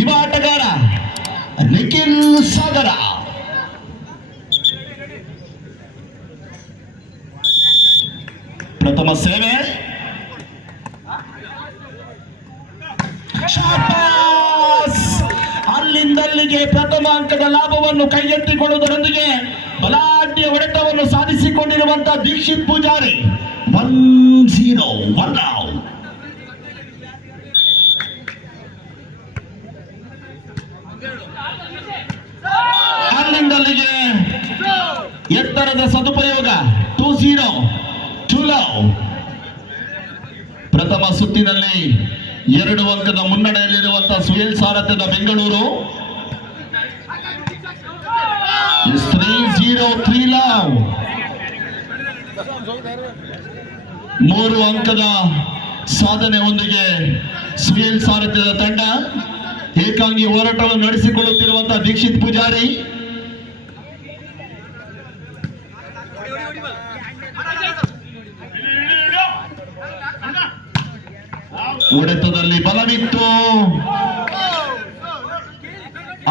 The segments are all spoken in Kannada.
ಯುವ ಆಟಗಾರ ನಿಖಿಲ್ ಸಾಗರ. ಪ್ರಥಮ ಸೇವೆ. ಅಲ್ಲಿಂದಲ್ಲಿಗೆ ಪ್ರಥಮ ಅಂಕದ ಲಾಭವನ್ನು ಕೈಗೆತ್ತಿಕೊಳ್ಳುವುದರೊಂದಿಗೆ ಬಲಾಢ್ಯ ಹೊಡೆತವನ್ನು ಸಾಧಿಸಿಕೊಂಡಿರುವಂತಹ ದೀಕ್ಷಿತ್ ಪೂಜಾರಿ 1-0 1 ಔಟ್. ಅಲ್ಲಿಂದಲ್ಲಿಗೆ ಎತ್ತರದ ಸದುಪಯೋಗ 2-0 2 ಔಟ್. ಪ್ರಥಮ ಸುತ್ತಿನಲ್ಲಿ 2 ಅಂಕದ ಮುನ್ನಡೆಯಲ್ಲಿರುವಂತಹ ಸುಹೇಲ್ ಸಾರಥ್ಯದ ಬೆಂಗಳೂರು 3-0 3 ಔಟ್. 3 ಅಂಕದ ಸಾಧನೆಯೊಂದಿಗೆ ಸುಹೇಲ್ ಸಾರಥ್ಯದ ತಂಡ ಏಕಾಂಗಿ ಹೋರಾಟವನ್ನು ನಡೆಸಿಕೊಳ್ಳುತ್ತಿರುವಂತಹ ದೀಕ್ಷಿತ್ ಪೂಜಾರಿ ಹೊಡೆತದಲ್ಲಿ ಬಲವಿತ್ತು,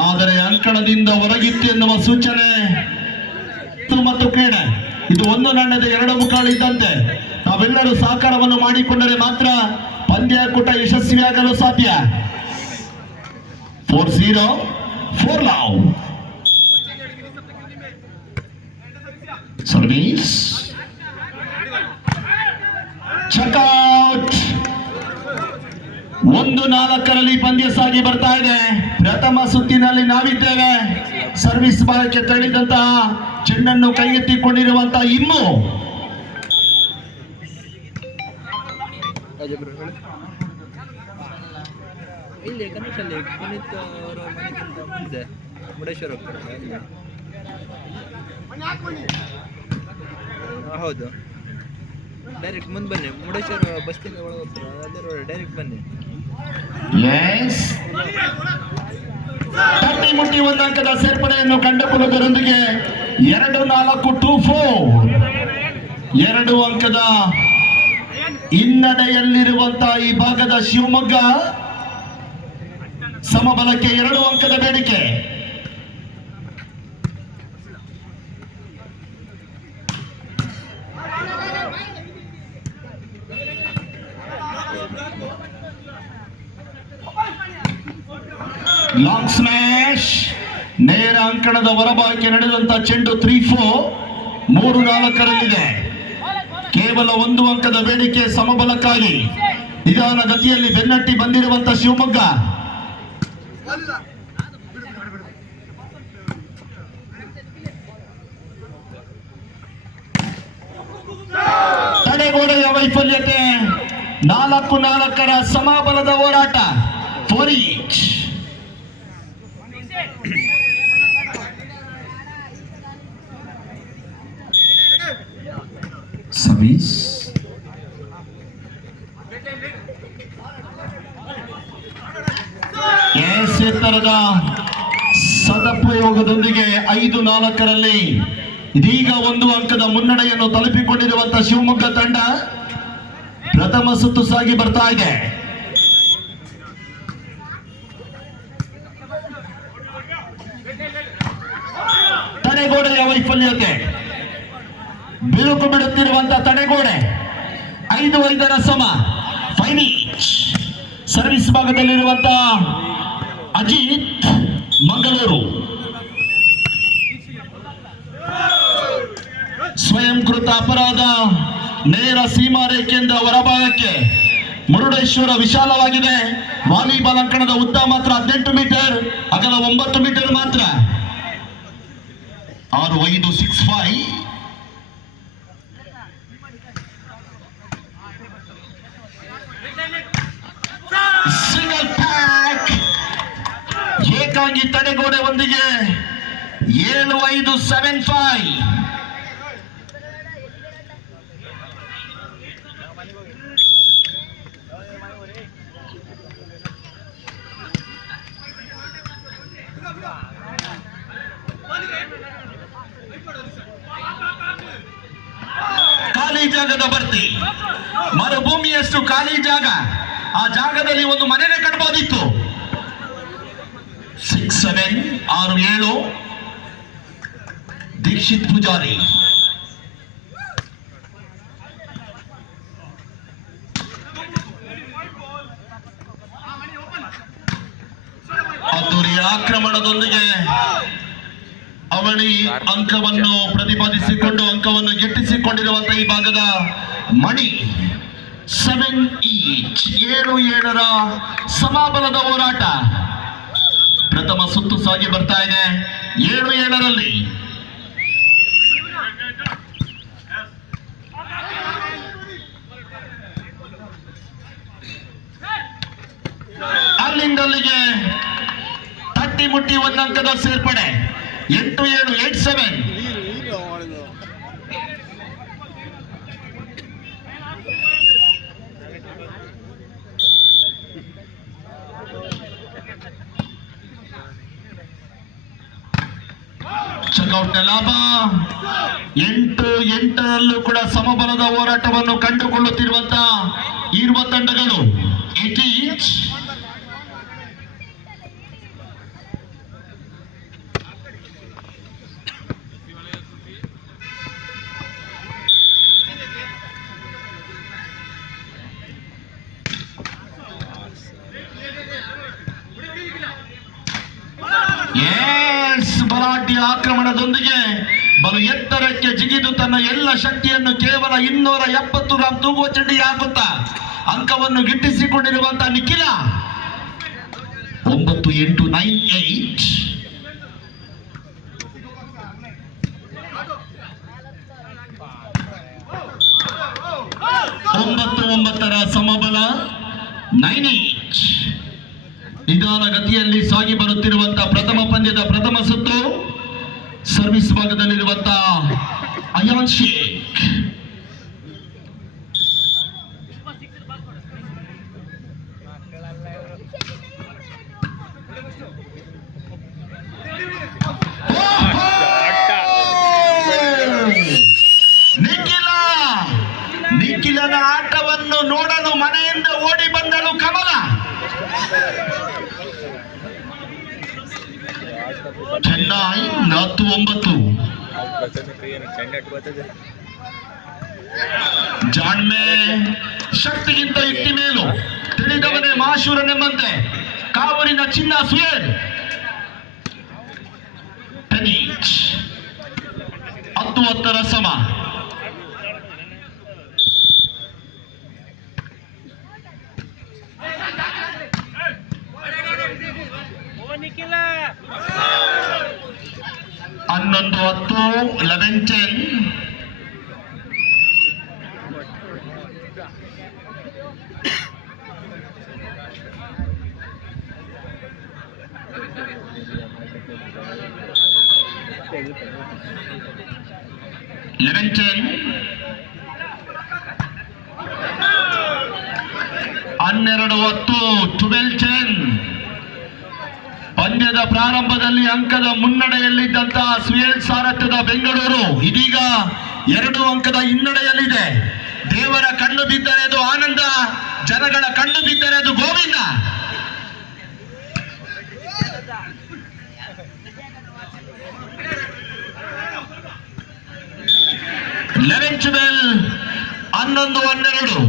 ಆದರೆ ಅಂಕಣದಿಂದ ಹೊರಗಿತ್ತು ಎನ್ನುವ ಸೂಚನೆ. ಮತ್ತು ಕ್ರೀಡೆ ಇದು ಒಂದು ನಾಣ್ಯದ 2 ಮುಖಗಳಿದ್ದಂತೆ. ನಾವೆಲ್ಲರೂ ಸಹಕಾರವನ್ನು ಮಾಡಿಕೊಂಡರೆ ಮಾತ್ರ ಪಂದ್ಯಾಕೂಟ ಯಶಸ್ವಿಯಾಗಲು ಸಾಧ್ಯ. 4-0 4 ಔಟ್. Service checkout. 1-4 ಪಂದ್ಯ ಸಾಗಿ ಬರ್ತಾ ಇದೆ. ಪ್ರಥಮ ಸುತ್ತಿನಲ್ಲಿ ನಾವಿದ್ದೇವೆ. ಸರ್ವಿಸ್ ಭಾಗಕ್ಕೆ ತಳ್ಳಿದಂತಹ ಚೆಂಡನ್ನು ಕೈಗೆತ್ತಿಕೊಂಡಿರುವಂತಹ ಇಮ್ಮು ಇಲ್ಲಿ ಕನಸಲ್ಲಿ ಪುನೀತ್ ಅವರ ಮನೆಗಿಂತ ಮುಂದೆ ಮುರುಡೇಶ್ವರ ಹೋಗ್ತಾರೆ. ಹೌದು, ಡೈರೆಕ್ಟ್ ಮುಂದೆ ಬನ್ನಿ. ಮುರುಡೇಶ್ವರ ಬಸ್ ಸ್ಟ್ಯಾಂಡ್ ಒಳಗೆ ಹೋಗ್ತಾರೆ, ಅದರ ಡೈರೆಕ್ಟ್ ಬನ್ನಿ. ಮುಟ್ಟಿ 1 ಅಂಕದ ಸೇರ್ಪಡೆಯನ್ನು ಕಂಡುಕೊಳ್ಳುವುದರೊಂದಿಗೆ 2-4 2-4 2 ಅಂಕದ ಹಿನ್ನಡೆಯಲ್ಲಿರುವಂತಹ ಈ ಭಾಗದ ಶಿವಮೊಗ್ಗ ಸಮಬಲಕ್ಕೆ 2 ಅಂಕದ ಬೇಡಿಕೆ. ಲಾಂಗ್ ಸ್ಮ್ಯಾಶ್ ನೇರ ಅಂಕಣದ ಹೊರಭಾಗಕ್ಕೆ ನಡೆದಂತಹ ಚೆಂಡು 3-4 3-4 ಕೇವಲ 1 ಅಂಕದ ಬೇಡಿಕೆ ಸಮಬಲಕ್ಕಾಗಿ ನಿಧಾನ ಗತಿಯಲ್ಲಿ ಬೆನ್ನಟ್ಟಿ ಬಂದಿರುವಂತಹ ಶಿವಮೊಗ್ಗ. ತಡೆಗೋಡೆಯ ವೈಫಲ್ಯತೆ. 4-4 ಸಮಬಲದ ಹೋರಾಟ. 4 each. ಸರ್ವೀಸ್ ಎತ್ತರದ ಸದುಪಯೋಗದೊಂದಿಗೆ 5-4 ಇದೀಗ 1 ಅಂಕದ ಮುನ್ನಡೆಯನ್ನು ತಲುಪಿಕೊಂಡಿರುವಂತಹ ಶಿವಮೊಗ್ಗ ತಂಡ ಪ್ರಥಮ ಸುತ್ತು ಸಾಗಿ ಬರ್ತಾ ಇದೆ. ತಡೆಗೋಡೆಯ ವೈಫಲ್ಯತೆ. ಬಿರುಕು ಬಿಡುತ್ತಿರುವಂತಹ ತಡೆಗೋಡೆ. 5-5 ಸಮ. 5 each. ಸರ್ವಿಸ್ ಭಾಗದಲ್ಲಿರುವಂತಹ ಅಜಿತ್ ಮಂಗಳೂರು. ಸ್ವಯಂಕೃತ ಅಪರಾಧ. ನೇರ ಸೀಮಾ ರೇಖೆಯಿಂದ ಹೊರಭಾಗಕ್ಕೆ. ಮುರುಡೇಶ್ವರ ವಿಶಾಲವಾಗಿದೆ. ವಾಲಿಬಾಲ್ ಅಂಕಣದ ಉದ್ದ ಮಾತ್ರ 18 ಮೀಟರ್, ಅಗಲ 9 ಮೀಟರ್ ಮಾತ್ರ. 6-5 6-5. Single pack. ಏಕಾಂಗಿ ತಡೆಗೋಡೆ ಒಂದಿಗೆ 7-5 7-5. ಖಾಲಿ ಜಾಗದ ಭರ್ತಿ. ಮರುಭೂಮಿಯಷ್ಟು ಖಾಲಿ ಜಾಗ. ಆ ಜಾಗದಲ್ಲಿ ಒಂದು ಮನೆನೇ ಕಟ್ಬೋದಿತ್ತು. 6-7 ದೀಕ್ಷಿತ್ ಪೂಜಾರಿ. ಅದ್ದೂರಿಯ ಆಕ್ರಮಣದೊಂದಿಗೆ ಅವಳಿ ಅಂಕವನ್ನು ಪ್ರತಿಪಾದಿಸಿಕೊಂಡು ಅಂಕವನ್ನು ಗಿಟ್ಟಿಸಿಕೊಂಡಿರುವಂತಹ ಈ ಭಾಗದ ಮಣಿ 7-7 ಸಮಾಬಲದ ಹೋರಾಟ. ಪ್ರಥಮ ಸುತ್ತು ಸಾಗಿ ಬರ್ತಾ ಇದೆ 7-7. ಅಲ್ಲಿಂದಲ್ಲಿಗೆ ತಟ್ಟಿ ಮುಟ್ಟಿ ಒಂದಂಕದ ಸೇರ್ಪಡೆ 8-7 8-7. ಚೆಕ್ಔಟ್ ಲಾಭ 8-8 ಕೂಡ ಸಮಬಲದ ಹೋರಾಟವನ್ನು ಕಂಡುಕೊಳ್ಳುತ್ತಿರುವಂತಹ ಇರುವ ತಂಡಗಳು 8 ಈಚ್. ಬಲಾಢ್ಯ ಆಕ್ರಮಣದೊಂದಿಗೆ ಬಲು ಎತ್ತರಕ್ಕೆ ಜಿಗಿದು ತನ್ನ ಎಲ್ಲ ಶಕ್ತಿಯನ್ನು ಕೇವಲ 270 ಗ್ರಾಂ ತೂಗುವ ಚೆಂಡಿಗೆ ಹಾಕುತ್ತಾ ಅಂಕವನ್ನು ಗಿಟ್ಟಿಸಿಕೊಂಡಿರುವಂತಹ ನಿಖಿಲ 9-8 9-8. 9-9 ಸಮಬಲ 9-8. ನಿಧಾನ ಗತಿಯಲ್ಲಿ ಸಾಗಿ ಬರುತ್ತಿರುವಂತಹ ಪ್ರಥಮ ಪಂದ್ಯದ ಪ್ರಥಮ ಸುತ್ತು. ಸರ್ವಿಸ್ ಭಾಗದಲ್ಲಿರುವಂತಹ ಅಯಾನ್ ಶೇಖ್. ನಿಖಿಲನ ಆಟವನ್ನು ನೋಡಲು ಮನೆಯಿಂದ ಓಡಿ ಬಂದಳು ಕಮಲ. ಚೆನ್ನೈ 4-9. ಜಾಣ್ಮೆ ಶಕ್ತಿಗಿಂತ ಯುಕ್ತಿ ಮೇಲು ತಿಳಿದವನೇ ಮಾಶೂರನೆಂಬಂತೆ ಕಾವೂರಿನ ಚಿನ್ನ ಸುಯೇಲ್ 10-10 ಸಮ. ಹನ್ನೊಂದು 10 11-10. ಹನ್ನೆರಡು 10 12-10. ಪಂದ್ಯದ ಪ್ರಾರಂಭದಲ್ಲಿ ಅಂಕದ ಮುನ್ನಡೆಯಲ್ಲಿದ್ದಂತಹ ಸುಯೇಲ್ ಸಾರಥ್ಯದ ಬೆಂಗಳೂರು ಇದೀಗ 2 ಅಂಕದ ಹಿನ್ನಡೆಯಲ್ಲಿದೆ. ದೇವರ ಕಣ್ಣು ಬಿದ್ದರೆ ಅದು ಆನಂದ, ಜನಗಳ ಕಣ್ಣು ಬಿದ್ದರೆ ಅದು ಗೋವಿಂದ. ಲೆವೆನ್ 11-12.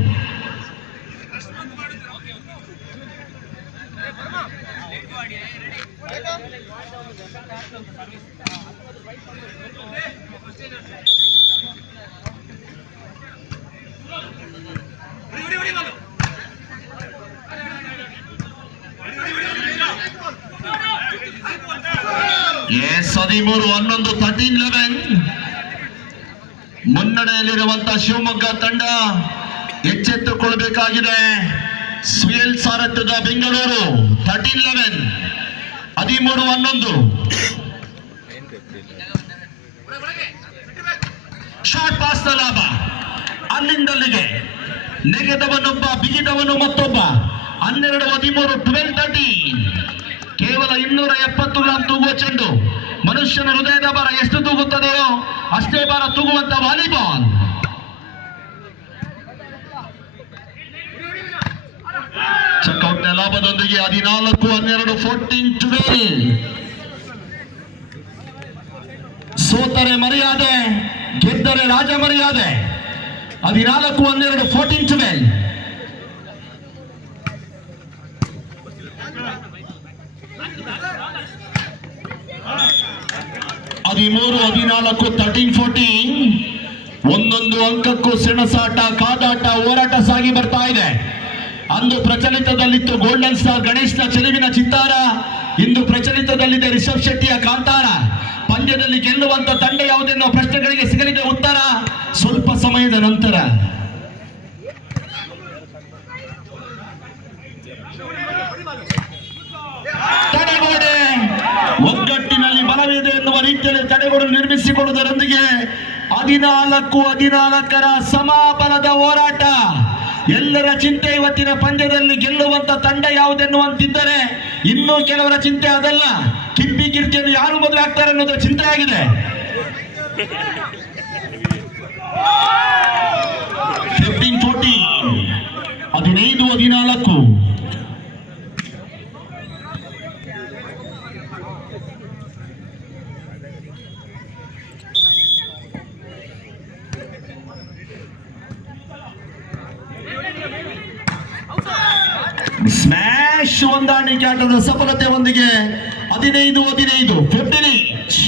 Yes, 13-11 13-11. ಮುನ್ನಡೆಯಲ್ಲಿರುವಂತಹ ಶಿವಮೊಗ್ಗ ತಂಡ ಎಚ್ಚೆತ್ತುಕೊಳ್ಳಬೇಕಾಗಿದೆ. ಸುಯೇಲ್ ಸಾರಥ್ಯದ ಬೆಂಗಳೂರು 13-11 13-11. ಶಾರ್ಟ್ ಪಾಸ್ ಲಾಭ. ಅಲ್ಲಿಂದಲ್ಲಿಗೆ ನೆಗೆದವನೊಬ್ಬ ಬಿಗಿದವನು ಮತ್ತೊಬ್ಬ. 12-13 12-13. ಕೇವಲ 270 ಗ್ರಾಂ ತೂಗುವ ಚೆಂಡು. ಮನುಷ್ಯನ ಹೃದಯದ ಭಾರ ಎಷ್ಟು ತೂಗುತ್ತದೆಯೋ ಅಷ್ಟೇ ಭಾರ ತೂಗುವಂತ ವಾಲಿಬಾಲ್. ಚೆಕ್ಔಟ್ ಲಾಭದೊಂದಿಗೆ 14-12 14-12. ಸೋತರೆ ಮರ್ಯಾದೆ, ಗೆದ್ದರೆ ರಾಜ ಮರ್ಯಾದೆ. 14-12 14-12. 13-14 13-14. ಒಂದೊಂದು ಅಂಕಕ್ಕೂ ಸೆಣಸಾಟ, ಕಾದಾಟ, ಹೋರಾಟ ಸಾಗಿ ಬರ್ತಾ ಇದೆ. ಅಂದು ಪ್ರಚಲಿತದಲ್ಲಿತ್ತು ಗೋಲ್ಡನ್ ಸ್ಟಾರ್ ಗಣೇಶ್ನ ಚೆಲುವಿನ ಚಿತ್ತಾರ. ಇಂದು ಪ್ರಚಲಿತದಲ್ಲಿದೆ ರಿಷಬ್ ಶೆಟ್ಟಿಯ ಕಾಂತಾರ. ಪಂದ್ಯದಲ್ಲಿ ಗೆಲ್ಲುವಂತ ತಂಡ ಯಾವುದೆನ್ನೋ ಪ್ರಶ್ನೆಗಳಿಗೆ ಸಿಗಲಿದೆ ಉತ್ತರ ಸ್ವಲ್ಪ ಸಮಯದ ನಂತರ. ತಡೆಗೋಡೆ ಒಗ್ಗಟ್ಟಿನಲ್ಲಿ ಬಲವಿದೆ ಎನ್ನುವ ರೀತಿಯಲ್ಲಿ ತಡೆಗೋಡೆ ನಿರ್ಮಿಸಿಕೊಳ್ಳುವುದರೊಂದಿಗೆ 14-14 ಸಮಾಬಲದ ಹೋರಾಟ. ಎಲ್ಲರ ಚಿಂತೆ ಇವತ್ತಿನ ಪಂದ್ಯದಲ್ಲಿ ಗೆಲ್ಲುವಂತ ತಂಡ ಯಾವುದೆನ್ನುವಂತಿದ್ದರೆ, ಇನ್ನೂ ಕೆಲವರ ಚಿಂತೆ ಅದಲ್ಲ, ಕಿಪ್ಪಿ ಕಿರ್ತಿಯನ್ನು ಯಾರು ಮದುವೆ ಆಗ್ತಾರೆ ಅನ್ನೋದು ಚಿಂತೆ ಆಗಿದೆ. 15-14 15-14. ಸ್ಮ್ಯಾಶ್ ಹೊಂದಾಣಿಕೆ ಆಟದ ಸಫಲತೆ ಒಂದಿಗೆ 15-15 15 each.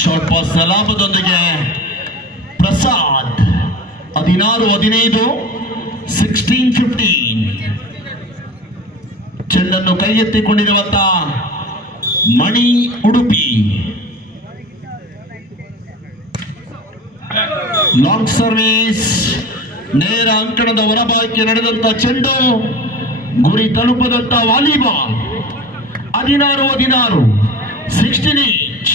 ಶಾರ್ಟ್ ಪಾಸ್ ಲಾಭದೊಂದಿಗೆ ಪ್ರಸಾದ್ 16-15 16-15. ಚೆಂಡನ್ನು ಕೈ ಎತ್ತಿಕೊಂಡಿರುವಂತ ಮಣಿ ಉಡುಪಿ. ಲಾಂಗ್ ಸರ್ವಿಸ್, ನೇರ ಅಂಕಣದ ಹೊರಭಾಗಕ್ಕೆ ನಡೆದಂತ ಚೆಂಡು, ಗುರಿ ತಲುಪದಂತ ವಾಲಿಬಾಲ್. 16-16 16 each.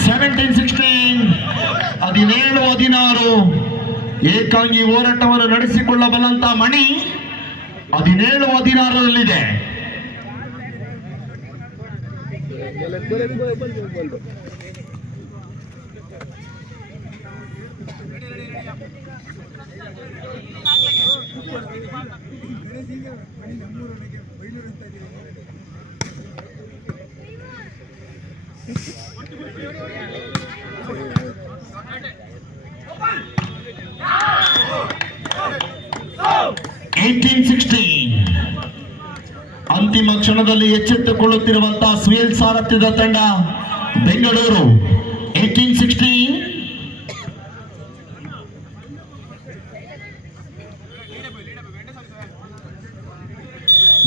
17-16 17-16. ಏಕಾಂಗಿ ಹೋರಾಟವನ್ನು ನಡೆಸಿಕೊಳ್ಳಬಲ್ಲಂತ ಮಣಿ 17-16ರಲ್ಲಿದೆ. ಅಂತಿಮ ಕ್ಷಣದಲ್ಲಿ ಎಚ್ಚೆತ್ತುಕೊಳ್ಳುತ್ತಿರುವಂತಹ ಸುಯಲ್ ಸಾರಥ್ಯದ ತಂಡ ಬೆಂಗಳೂರು. 18-16.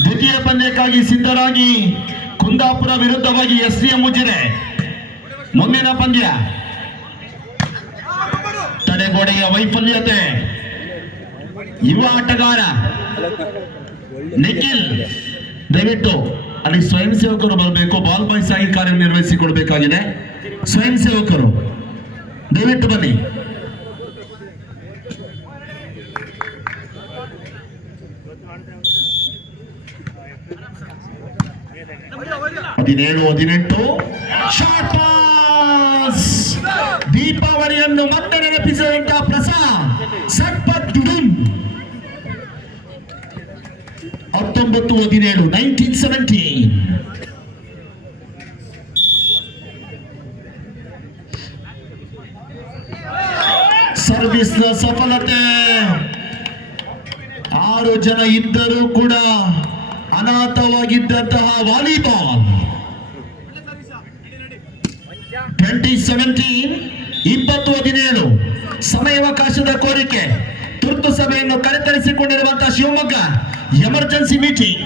ದ್ವಿತೀಯ ಪಂದ್ಯಕ್ಕಾಗಿ ಸಿದ್ಧರಾಗಿ ಕುಂದಾಪುರ ವಿರುದ್ಧವಾಗಿ SDM ಉಜಿರೆ. ಮುಂದಿನ ಪಂದ್ಯ ತಡೆಗೋಡೆಯ ವೈಫಲ್ಯತೆ. ಯುವ ಆಟಗಾರ ನಿಖಿಲ್, ದಯವಿಟ್ಟು ಅಲ್ಲಿ ಸ್ವಯಂ ಸೇವಕರು ಬರಬೇಕು. ಬಾಲ್ ಬಾಯ್ಸ್ ಆಗಿ ಕಾರ್ಯನಿರ್ವಹಿಸಿಕೊಳ್ಬೇಕಾಗಿದೆ. ಸ್ವಯಂ ಸೇವಕರು ದಯವಿಟ್ಟು ಬನ್ನಿ. ಹದಿನೇಳು 18 ಶಾರ್ಟ್ ಪಾಸ್. ದೀಪಾವಳಿಯನ್ನು ಮತ್ತೆ ನೆನಪಿಸುವಂತಹ ಪ್ರಸಾದ್ ಸಟ್ಪಟ್ ದುಡುಂ. 19-17 19-17. ಸರ್ವಿಸ್ ನ ಸಫಲತೆ. 6 ಜನ ಇದ್ದರೂ ಕೂಡ ಅನಾಥವಾಗಿದ್ದಂತಹ ವಾಲಿಬಾಲ್. 20-17 20-17. ಸಮಯಾವಕಾಶದ ಕೋರಿಕೆ. ತುರ್ತು ಸಭೆಯನ್ನು ಕರೆತರಿಸಿಕೊಂಡಿರುವಂತಹ ಶಿವಮೊಗ್ಗ ಎಮರ್ಜೆನ್ಸಿ ಮೀಟಿಂಗ್.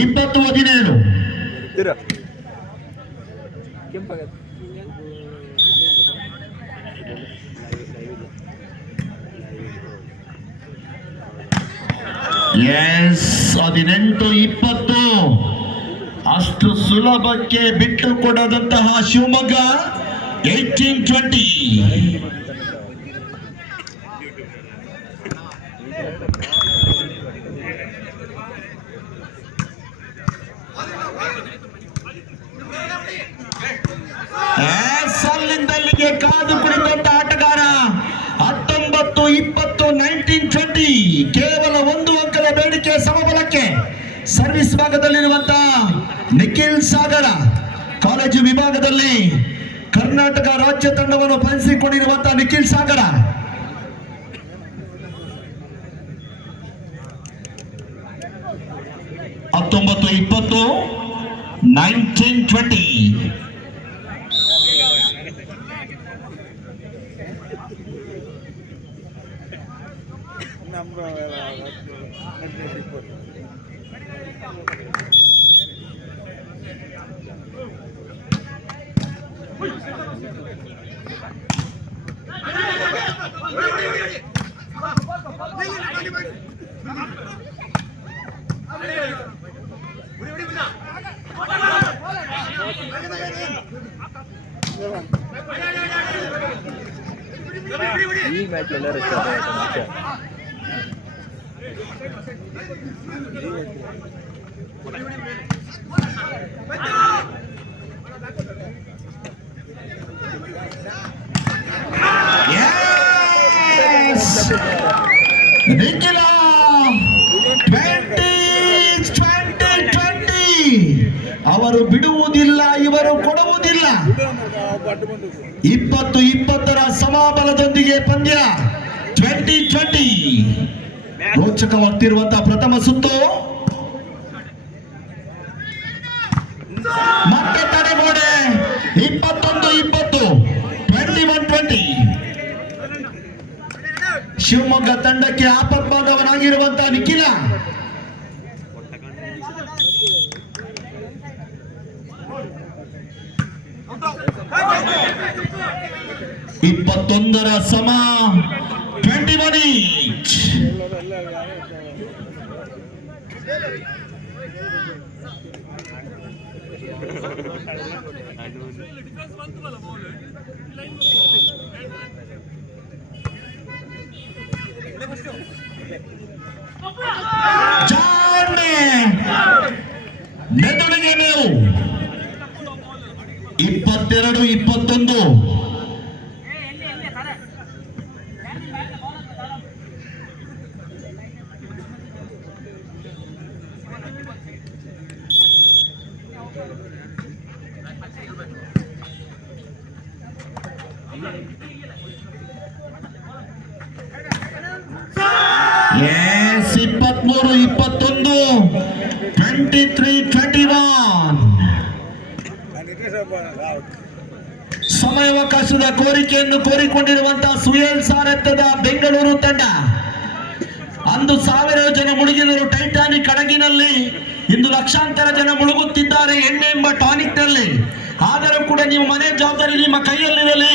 ಇಪ್ಪತ್ತು 17 ಕೆಂಪಾಗತ್ತೆ. ಎಸ್ 18-20 ಅಷ್ಟು ಸುಲಭಕ್ಕೆ ಬಿಟ್ಟು ಕೊಡದಂತಹ ಶಿವಮೊಗ್ಗ 18-20. ಅಲ್ಲಿಂದಲ್ಲಿಗೆ ಕಾದು ಕುಳಿತಂತ ಆಟಗಾರ 19-20 19-20 ಕೇವಲ ಒಂದು ಅಂಕದ ಬೇಡಿಕೆ ಸಮಬಲಕ್ಕೆ ಸರ್ವಿಸ್ ಭಾಗದಲ್ಲಿರುವಂತ ನಿಖಿಲ್ ಸಾಗರ ಕಾಲೇಜು ವಿಭಾಗದಲ್ಲಿ ಕರ್ನಾಟಕ ರಾಜ್ಯ ತಂಡವನ್ನು ಪಂಚಿಕೊಂಡಿರುವಂತಹ ನಿಖಿಲ್ ಸಾಗರ ಹತ್ತೊಂಬತ್ತು 20 19-20. ಈ ಮ್ಯಾಚ್ ಎಲ್ಲ ನಿಖಿಲ 20-20 ಅವರು ಬಿಡುವುದಿಲ್ಲ, ಇವರು ಕೊಡುವುದಿಲ್ಲ. 20-20 ಸಮಾಬಲದೊಂದಿಗೆ ಪಂದ್ಯ 20-20 ರೋಚಕವಾಗ್ತಿರುವಂತಹ ಪ್ರಥಮ ಸುತ್ತು. ಮತ್ತೆ ತಡೆಗೋಡೆ 21-20 21-20 ಶಿವಮೊಗ್ಗ ತಂಡಕ್ಕೆ ಆಪತ್ಬಾಂಧವನಾಗಿರುವಂತಹ ನಿಖಿಲ 21 ಸಮ 21 each. ಮೆದುಳಿಗೆ ಮೇವು 22-21 Yes, 23-21 23-21 ಸಮಯಾವಕಾಶದ ಕೋರಿಕೆಯನ್ನು ಕೋರಿಕೊಂಡಿರುವಂತಹ ಸುಯಲ್ ಸಾರಥ್ಯದ ಬೆಂಗಳೂರು ತಂಡ. ಅಂದು 1000 ಜನ ಮುಳುಗಿದರು ಟೈಟಾನಿಕ್ ಹಡಗಿನಲ್ಲಿ, ಇಂದು ಲಕ್ಷಾಂತರ ಜನ ಮುಳುಗುತ್ತಿದ್ದಾರೆ ಎಣ್ಣೆ ಎಂಬ ಟಾನಿಕ್ ನಲ್ಲಿ. ಆದರೂ ಕೂಡ ನಿಮ್ಮ ಮನೆ ಜವಾಬ್ದಾರಿ ನಿಮ್ಮ ಕೈಯಲ್ಲಿರಲಿ.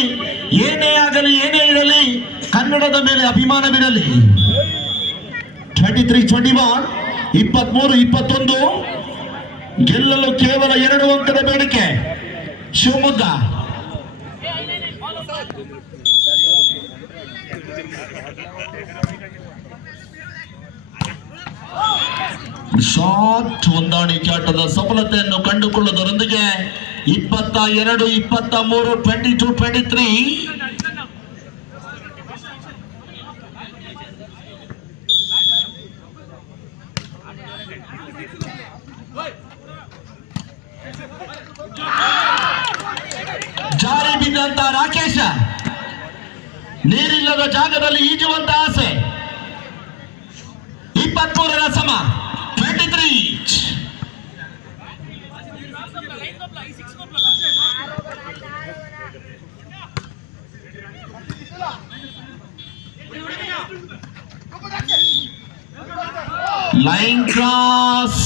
ಏನೇ ಆಗಲಿ ಏನೇ ಇರಲಿ ಕನ್ನಡದ ಮೇಲೆ ಅಭಿಮಾನವಿರಲಿ. 23-21 23-21 ಗೆಲ್ಲಲು ಕೇವಲ 2 ಅಂಕದ ಬೇಡಿಕೆ ಶಿವಮೊಗ್ಗ. ಶಾಟ್ ಹೊಂದಾಣಿಕೆ ಆಟದ ಸಫಲತೆಯನ್ನು ಕಂಡುಕೊಳ್ಳುವುದರೊಂದಿಗೆ 22-23 22-23 ಜಾರಿ ಬಿದ್ದಂತ ರಾಕೇಶ, ನೀರಿಲ್ಲದ ಜಾಗದಲ್ಲಿ ಈಜುವಂತ ಆಸೆ. 23 ಸಮ 23 each. Line cross.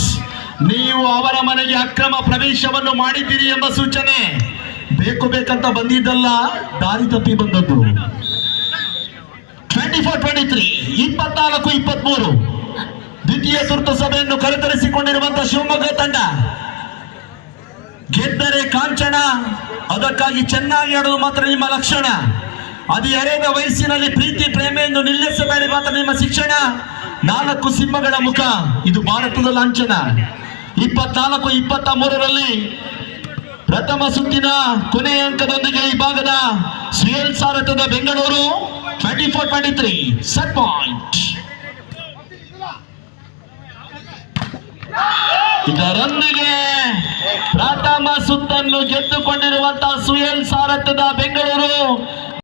ನೀವು ಅವರ ಮನೆಗೆ ಅಕ್ರಮ ಪ್ರವೇಶವನ್ನು ಮಾಡಿದ್ದೀರಿ ಎಂಬ ಸೂಚನೆ. ಬೇಕು ಬೇಕಂತ ಬಂದಿದ್ದಲ್ಲ, ದಾರಿ ತಪ್ಪಿ ಬಂದದ್ದು. 24-23 24-23 ದ್ವಿತೀಯ ತುರ್ತು ಸಭೆಯನ್ನು ಕರೆತರಿಸಿಕೊಂಡಿರುವಂತಹ ಶಿವಮೊಗ್ಗ ತಂಡ ಗೆದ್ದರೆ ಕಾಂಚನ, ಅದಕ್ಕಾಗಿ ಚೆನ್ನಾಗಿ ಆಡೋದು ಮಾತ್ರ ನಿಮ್ಮ ಲಕ್ಷಣ. ಹದಿಹರೆಯದ ವಯಸ್ಸಿನಲ್ಲಿ ಪ್ರೀತಿ ಪ್ರೇಮೆಯನ್ನು ನಿಲ್ಲಿಸಬೇಡಿ ಮಾತ್ರ ನಿಮ್ಮ ಶಿಕ್ಷಣ. 4 ಸಿಂಹಗಳ ಮುಖ, ಇದು ಭಾರತದ ಲಾಂಛನ. 24-23ರಲ್ಲಿ ಪ್ರಥಮ ಸುತ್ತಿನ ಕೊನೆಯ ಅಂಕದೊಂದಿಗೆ ಈ ಭಾಗದ ಸುಯಲ್ ಸಾರಥ್ಯದ ಬೆಂಗಳೂರು 24-23 ಸೆಟ್ ಪಾಯಿಂಟ್. ಇದರೊಂದಿಗೆ ಪ್ರಥಮ ಸುತ್ತನ್ನು ಗೆದ್ದುಕೊಂಡಿರುವಂತಹ ಸುಯಲ್ ಸಾರಥ್ಯದ ಬೆಂಗಳೂರು